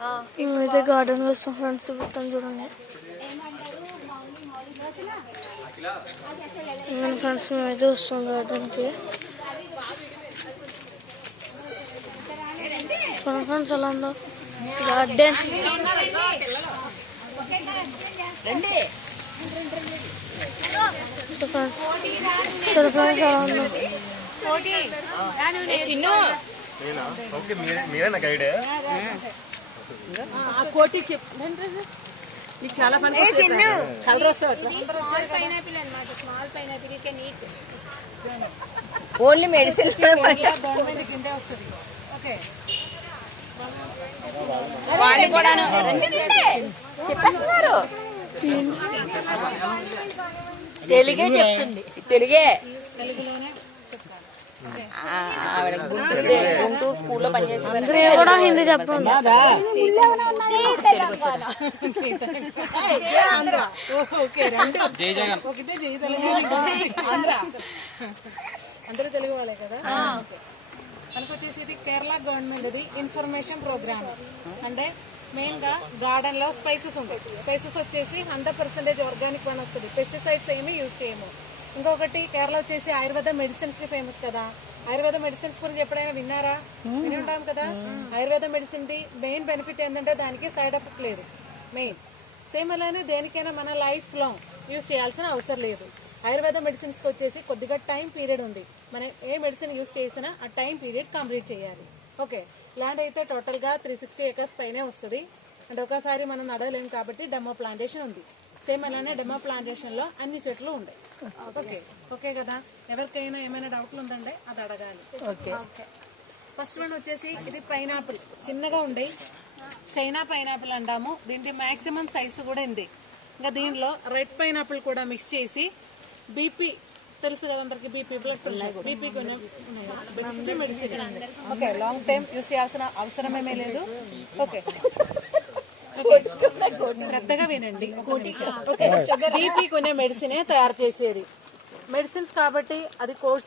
అయితే గార్డెన్ వస్తాం ఫ్రెండ్స్, మొత్తం చూడండి ఫ్రెండ్స్. మేమైతే వస్తాం గార్డెన్కి. ఫ్రెండ్స్ ఎలా ఉందో గార్డెన్. సరే ఫ్రెండ్స్ ఎలా ఉందో. మీరేనా గైడ్? కోటి నీకు చాలా పని కలర్ ఓన్లీ మెడిసిన్ వాళ్ళు కూడా చెప్పేస్తున్నారు. తెలుగే చెప్తుంది, తెలుగే. ఆవిడ గుంటూరు స్కూల్లో పనిచేస్తుంది కూడా హిందీ చెప్పండి. అందరూ తెలుగు వాళ్ళే కదా. మనకు వచ్చేసి ఇది కేరళ గవర్నమెంట్ ఇది ఇన్ఫర్మేషన్ ప్రోగ్రామ్. అంటే మెయిన్ గా గార్డెన్ లో స్పైసెస్ ఉంటాయి. స్పైసెస్ వచ్చేసి 100% ఆర్గానిక్ వన్ వస్తుంది. పెస్టిసైడ్స్ ఏమి యూజ్ చేయము. ఇంకొకటి కేరళ వచ్చేసి ఆయుర్వేద మెడిసిన్స్ కి ఫేమస్ కదా. ఆయుర్వేద మెడిసిన్స్ గురించి ఎప్పుడైనా విన్నారా? విని ఉంటాం కదా. Ayurveda medicine the main benefit ఏంటంటే దానికి సైడ్ ఎఫెక్ట్ లేదు. మెయిన్ సేమ్ అలానే దేనికైనా మన లైఫ్ లాంగ్ యూజ్ చేయాల్సిన అవసరం లేదు. ఆయుర్వేద మెడిసిన్స్ కి వచ్చేసి కొద్దిగా టైం పీరియడ్ ఉంది. మనం ఏ మెడిసిన్ యూజ్ చేసినా ఆ టైం పీరియడ్ కంప్లీట్ చేయాలి. ఓకే, ల్యాండ్ అయితే టోటల్ గా 360 acres పైనే వస్తుంది. అంటే ఒకసారి మనం నడవలేము కాబట్టి డెమో ప్లాంటేషన్ ఉంది. సేమ్ అలానే డెమో ప్లాంటేషన్ లో అన్ని చెట్లు ఉన్నాయి. ఓకే ఓకే కదా. ఎవరికైనా ఏమైనా డౌట్లు ఉందంటే అది అడగాలి. ఓకే, ఫస్ట్ వన్ వచ్చేసి ఇది పైనాపిల్. చిన్నగా ఉండే చైనా పైనాపిల్ అంటాము. దీనికి మాక్సిమం సైజు కూడా ఉంది. ఇంకా దీనిలో రెడ్ పైనాపిల్ కూడా మిక్స్ చేసి బీపీ తెలుసు కదా అందరికి, BP blood BP best medicine. Okay, long time use చేయాల్సిన అవసరమేమీ లేదు. ఓకే, శ్రద్ధగా వినండి. బీపీ కొనే మెడిసినే తయారు చేసేది మెడిసిన్స్ కాబట్టి అది కోర్స్